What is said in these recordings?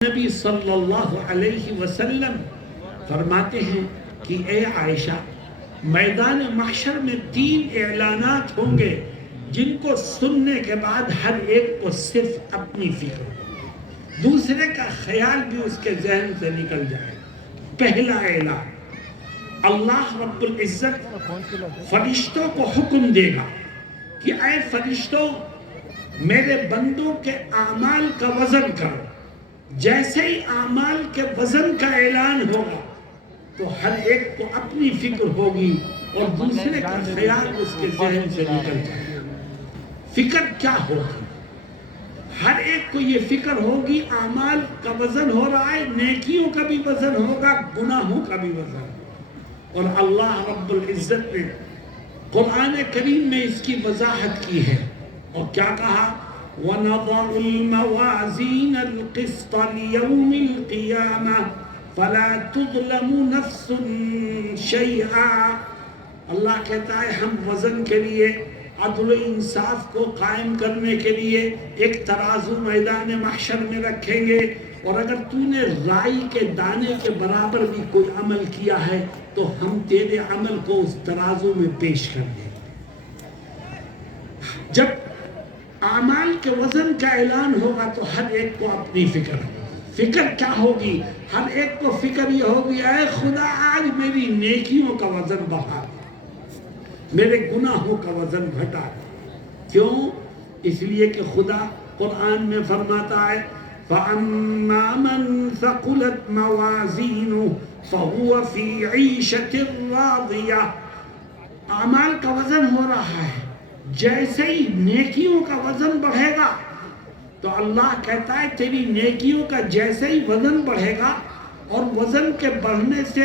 نبی صلی اللہ علیہ وسلم فرماتے ہیں کہ اے عائشہ، میدان محشر میں 3 اعلانات ہوں گے جن کو سننے کے بعد ہر ایک کو صرف اپنی فکر ہوگی، دوسرے کا خیال بھی اس کے ذہن سے نکل جائے گا۔ پہلا اعلان، اللہ رب العزت فرشتوں کو حکم دے گا کہ اے فرشتوں، میرے بندوں کے اعمال کا وزن کرو۔ جیسے ہی اعمال کے وزن کا اعلان ہوگا تو ہر ایک کو اپنی فکر ہوگی اور دوسرے کا خیال اس کے ذہن سے نکل جائے گا۔ فکر کیا ہوگی؟ ہر ایک کو یہ فکر ہوگی اعمال کا وزن ہو رہا ہے، نیکیوں کا بھی وزن ہوگا، گناہوں کا بھی وزن ہوگا۔ اور اللہ رب العزت نے قرآن کریم میں اس کی وضاحت کی ہے اور کیا کہا؟ وَنَضَعُ الْمَوَازِينَ الْقِسْطَ لِيَوْمِ الْقِيَامَةِ فَلَا تُظْلَمُ نَفْسٌ شَيْئًا۔ اللہ کہتا ہے ہم وزن کے لیے، عدل و انصاف کو قائم کرنے کے لیے ایک ترازو میدان محشر میں رکھیں گے، اور اگر تو نے رائی کے دانے کے برابر بھی کوئی عمل کیا ہے تو ہم تیرے عمل کو اس ترازو میں پیش کر دیں گے۔ جب اعمال کے وزن کا اعلان ہوگا تو ہر ایک کو اپنی فکر ہوگی۔ فکر کیا ہوگی؟ ہر ایک کو فکر یہ ہوگی اے خدا آج میری نیکیوں کا وزن بڑھا دے، میرے گناہوں کا وزن گھٹا دے۔ کیوں؟ اس لیے کہ خدا قرآن میں فرماتا ہے فَأَمَّا مَنْ ثَقُلَتْ مَوَازِينُهُ فَهُوَ فِي عِيشَةٍ رَاضِيَةٍ۔ اعمال کا وزن ہو رہا ہے، جیسے ہی نیکیوں کا وزن بڑھے گا تو اللہ کہتا ہے تیری نیکیوں کا جیسے ہی وزن بڑھے گا اور وزن کے بڑھنے سے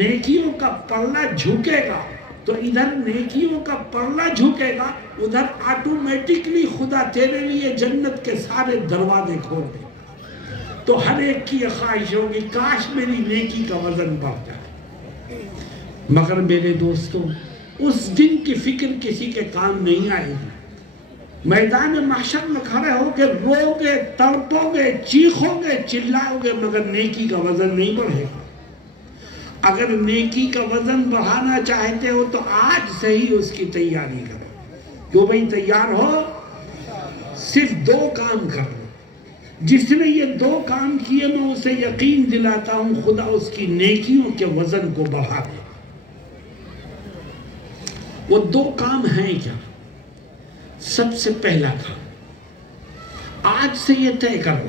نیکیوں کا پلہ جھکے گا تو ادھر نیکیوں کا پلہ جھکے گا، ادھر آٹومیٹکلی خدا تیرے لیے جنت کے سارے دروازے کھول دے گا۔ تو ہر ایک کی یہ خواہش ہوگی کاش میری نیکی کا وزن بڑھ جائے، مگر میرے دوستوں اس دن کی فکر کسی کے کام نہیں آئے گی۔ میدان محشر میں کھڑے ہو کے رو گے، تڑپو گے، چیخو گے، چلاؤ گے، مگر نیکی کا وزن نہیں بڑھے گا۔ اگر نیکی کا وزن بڑھانا چاہتے ہو تو آج سے ہی اس کی تیاری کرو۔ کیوں بھئی تیار ہو؟ صرف 2 کام کرو۔ جس نے یہ 2 کام کیے میں اسے یقین دلاتا ہوں خدا اس کی نیکیوں کے وزن کو بڑھا دے۔ وہ 2 کام ہیں کیا؟ سب سے پہلا کام، آج سے یہ طے کرو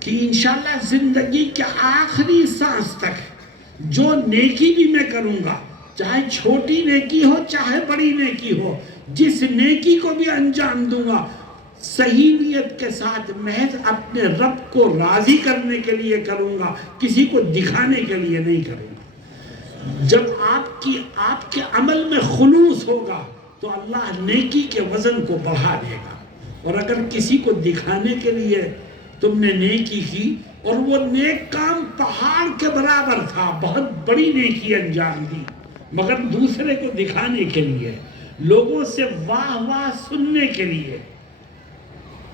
کہ انشاءاللہ زندگی کے آخری سانس تک جو نیکی بھی میں کروں گا، چاہے چھوٹی نیکی ہو چاہے بڑی نیکی ہو، جس نیکی کو بھی انجام دوں گا صحیح نیت کے ساتھ محض اپنے رب کو راضی کرنے کے لیے کروں گا، کسی کو دکھانے کے لیے نہیں کروں گا۔ جب آپ کے عمل میں خلوص ہوگا تو اللہ نیکی کے وزن کو بڑھا دے گا۔ اور اگر کسی کو دکھانے کے لیے تم نے نیکی کی اور وہ نیک کام پہاڑ کے برابر تھا، بہت بڑی نیکی انجام دی، مگر دوسرے کو دکھانے کے لیے، لوگوں سے واہ واہ سننے کے لیے،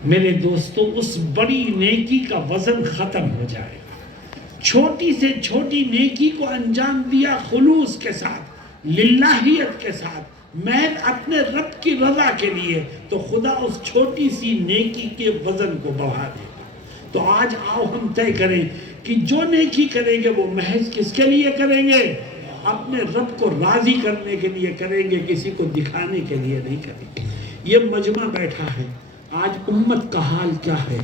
میرے دوستو اس بڑی نیکی کا وزن ختم ہو جائے گا۔ چھوٹی سے چھوٹی نیکی کو انجام دیا خلوص کے ساتھ، للہیت کے ساتھ، محض اپنے رب کی رضا کے لیے، تو خدا اس چھوٹی سی نیکی کے وزن کو بڑھا دے گا۔ تو آج آؤ ہم طے کریں کہ جو نیکی کریں گے وہ محض کس کے لیے کریں گے؟ اپنے رب کو راضی کرنے کے لیے کریں گے، کسی کو دکھانے کے لیے نہیں کریں گے۔ یہ مجمع بیٹھا ہے، آج امت کا حال کیا ہے؟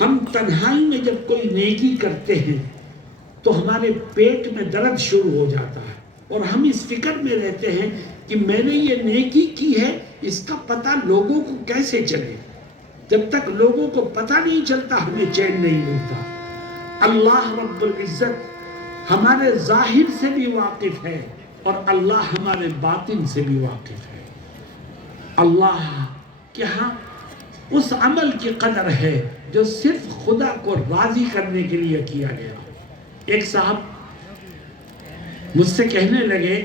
ہم تنہائی میں جب کوئی نیکی کرتے ہیں تو ہمارے پیٹ میں درد شروع ہو جاتا ہے اور ہم اس فکر میں رہتے ہیں کہ میں نے یہ نیکی کی ہے، اس کا پتہ لوگوں کو کیسے چلے۔ جب تک لوگوں کو پتہ نہیں چلتا ہمیں چین نہیں ملتا۔ اللہ رب العزت ہمارے ظاہر سے بھی واقف ہے اور اللہ ہمارے باطن سے بھی واقف ہے۔ اللہ کے ہاں اس عمل کی قدر ہے جو صرف خدا کو راضی کرنے کے لیے کیا گیا۔ ایک صاحب مجھ سے کہنے لگے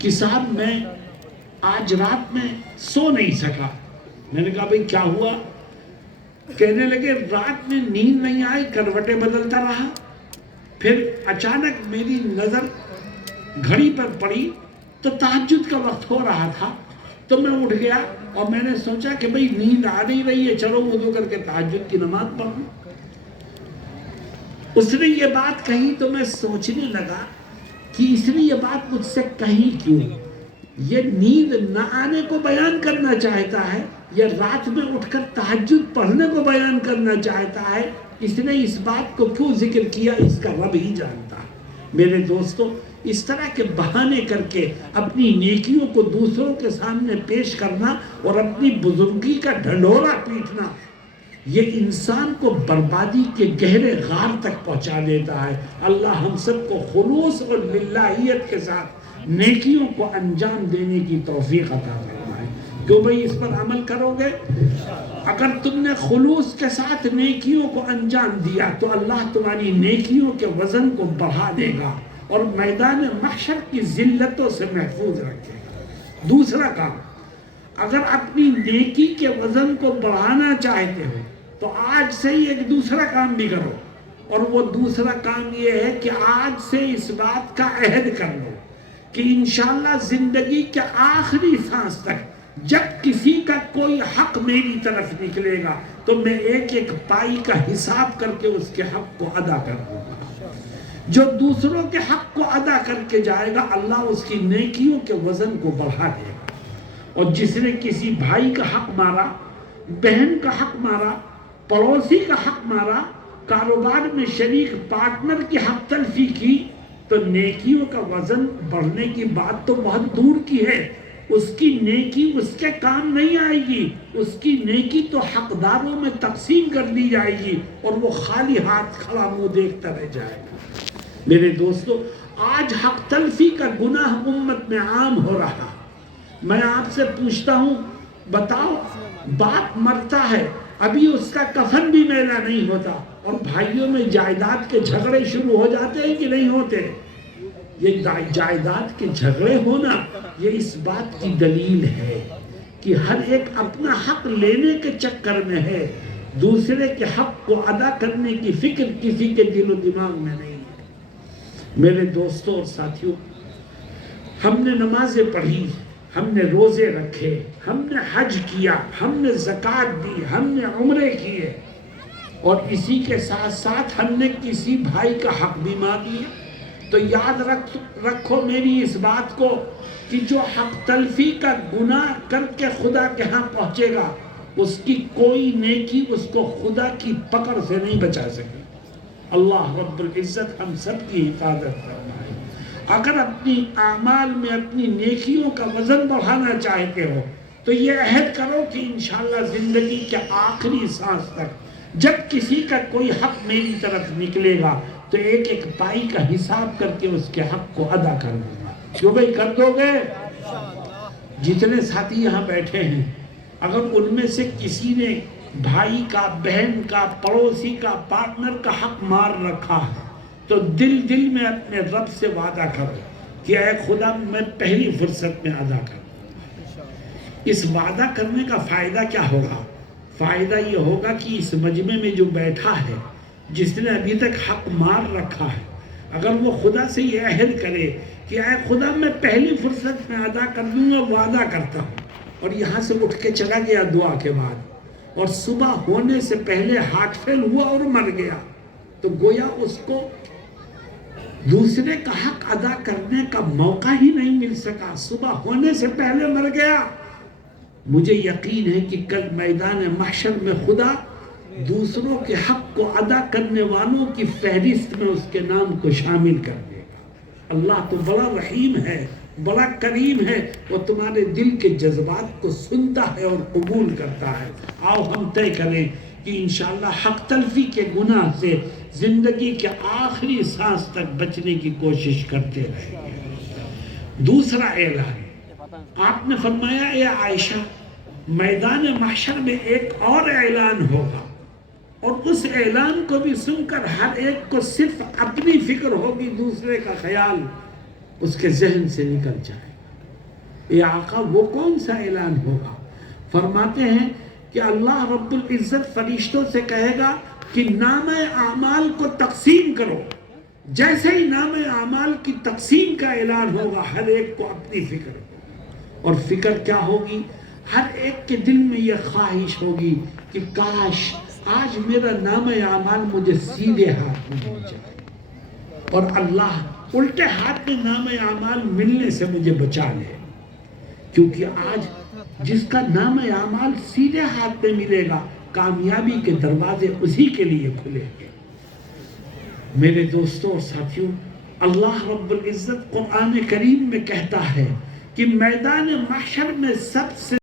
کہ صاحب میں آج رات میں سو نہیں سکا۔ میں نے کہا بھئی کیا ہوا؟ کہنے لگے رات میں نیند نہیں آئی، کروٹیں بدلتا رہا، پھر اچانک میری نظر گھڑی پر پڑی تو تہجد کا وقت ہو رہا تھا، تو میں اٹھ گیا اور میں نے سوچا کہ بھئی نیند آ نہیں رہی ہے، چلو وضو کر کے تہجد کی نماز پڑھوں۔ اس نے یہ بات کہی تو میں سوچنے لگا کہ اس نے یہ بات مجھ سے کہی کیوں؟ یہ نیند نہ آنے کو بیان کرنا چاہتا ہے یا رات میں اٹھ کر تہجد پڑھنے کو بیان کرنا چاہتا ہے؟ اس نے اس بات کو کیوں ذکر کیا، اس کا رب ہی جانتا ہے۔ میرے دوستو، اس طرح کے بہانے کر کے اپنی نیکیوں کو دوسروں کے سامنے پیش کرنا اور اپنی بزرگی کا ڈھنڈورا پیٹنا، یہ انسان کو بربادی کے گہرے غار تک پہنچا دیتا ہے۔ اللہ ہم سب کو خلوص اور للہیت کے ساتھ نیکیوں کو انجام دینے کی توفیق عطا فرمائے۔ کیوں بھئی اس پر عمل کرو گے؟ اگر تم نے خلوص کے ساتھ نیکیوں کو انجام دیا تو اللہ تمہاری نیکیوں کے وزن کو بڑھا دے گا اور میدان محشر کی ذلتوں سے محفوظ رکھے گا۔ دوسرا کام، اگر اپنی نیکی کے وزن کو بڑھانا چاہتے ہو تو آج سے ہی ایک دوسرا کام بھی کرو، اور وہ دوسرا کام یہ ہے کہ آج سے اس بات کا عہد کر لو کہ انشاءاللہ زندگی کے آخری سانس تک جب کسی کا کوئی حق میری طرف نکلے گا تو میں ایک ایک پائی کا حساب کر کے اس کے حق کو ادا کر دوں گا۔ جو دوسروں کے حق کو ادا کر کے جائے گا اللہ اس کی نیکیوں کے وزن کو بڑھا دے گا۔ اور جس نے کسی بھائی کا حق مارا، بہن کا حق مارا، پڑوسی کا حق مارا، کاروبار میں شریک پارٹنر کی حق تلفی کی، تو نیکیوں کا وزن بڑھنے کی بات تو بہت دور کی ہے۔ اس کی نیکی اس کے کام نہیں آئے گی، اس کی نیکی تو حقداروں میں تقسیم کر دی جائے گی اور وہ خالی ہاتھ کھڑا منہ دیکھتا رہ جائے گا۔ میرے دوستو، آج حق تلفی کا گناہ امت میں عام ہو رہا۔ میں آپ سے پوچھتا ہوں، بتاؤ، باپ مرتا ہے، ابھی اس کا کفن بھی میلا نہیں ہوتا اور بھائیوں میں جائیداد کے جھگڑے شروع ہو جاتے ہیں کہ نہیں ہوتے؟ یہ جائیداد کے جھگڑے ہونا یہ اس بات کی دلیل ہے کہ ہر ایک اپنا حق لینے کے چکر میں ہے، دوسرے کے حق کو ادا کرنے کی فکر کسی کے دل و دماغ میں نہیں ہے۔ میرے دوستوں اور ساتھیوں، ہم نے نمازیں پڑھی، ہم نے روزے رکھے، ہم نے حج کیا، ہم نے زکوٰۃ دی، ہم نے عمرے کیے، اور اسی کے ساتھ ساتھ ہم نے کسی بھائی کا حق بھی مانگ لیا، تو یاد رکھو میری اس بات کو کہ جو حق تلفی کا گناہ کر کے خدا کے ہاں پہنچے گا، اس کی کوئی نیکی اس کو خدا کی پکڑ سے نہیں بچا سکے۔ اللہ رب العزت ہم سب کی حفاظت فرمائے۔ اگر اپنی اعمال میں اپنی نیکیوں کا وزن بڑھانا چاہتے ہو تو یہ عہد کرو کہ انشاءاللہ زندگی کے آخری سانس تک جب کسی کا کوئی حق میری طرف نکلے گا تو ایک ایک پائی کا حساب کر کے اس کے حق کو ادا کر دوں گا۔ کیوں بھئی کر دو گے؟ جتنے ساتھی یہاں بیٹھے ہیں، اگر ان میں سے کسی نے بھائی کا، بہن کا، پڑوسی کا، پارٹنر کا حق مار رکھا ہے تو دل میں اپنے رب سے وعدہ کرو کہ اے خدا میں پہلی فرصت میں ادا کروں۔ اس وعدہ کرنے کا فائدہ کیا ہوگا؟ فائدہ یہ ہوگا کہ اس مجمع میں جو بیٹھا ہے، جس نے ابھی تک حق مار رکھا ہے، اگر وہ خدا سے یہ عہد کرے کہ اے خدا میں پہلی فرصت میں ادا کر دوں گا، وعدہ کرتا ہوں، اور یہاں سے اٹھ کے چلا گیا دعا کے بعد، اور صبح ہونے سے پہلے ہارٹ فیل ہوا اور مر گیا، تو گویا اس کو دوسرے کا حق ادا کرنے کا موقع ہی نہیں مل سکا، صبح ہونے سے پہلے مر گیا۔ مجھے یقین ہے کہ کل میدان محشر میں خدا دوسروں کے حق کو ادا کرنے والوں کی فہرست میں اس کے نام کو شامل کر دے گا۔ اللہ تو بڑا رحیم ہے، بڑا کریم ہے، وہ تمہارے دل کے جذبات کو سنتا ہے اور قبول کرتا ہے۔ آؤ ہم طے کریں کہ انشاءاللہ حق تلفی کے گناہ سے زندگی کے آخری سانس تک بچنے کی کوشش کرتے رہیں گے۔ دوسرا اعلان، آپ نے فرمایا اے عائشہ، میدان محشر میں ایک اور اعلان ہوگا، اور اس اعلان کو بھی سن کر ہر ایک کو صرف اپنی فکر ہوگی، دوسرے کا خیال اس کے ذہن سے نکل جائے گا۔ اے آقا وہ کون سا اعلان ہوگا؟ فرماتے ہیں کہ اللہ رب العزت فرشتوں سے کہے گا کہ نام اعمال کو تقسیم کرو. جیسے ہی نام اعمال کی تقسیم کا اعلان ہوگا ہر ایک کو اپنی فکر ہوگی. اور فکر کیا ہوگی؟ ہر ایک کے دل میں یہ خواہش ہوگی کہ کاش آج میرا نام اعمال مجھے سیدھے ہاتھ میں مل جائے اور اللہ الٹے ہاتھ میں نام اعمال ملنے سے مجھے بچا لے. کیونکہ آج جس کا نام اعمال سیدھے ہاتھ میں ملے گا کامیابی کے دروازے اسی کے لیے کھلیں گے. میرے دوستوں اور ساتھیوں، اللہ رب العزت قرآن کریم میں کہتا ہے کہ میدان محشر میں سب سے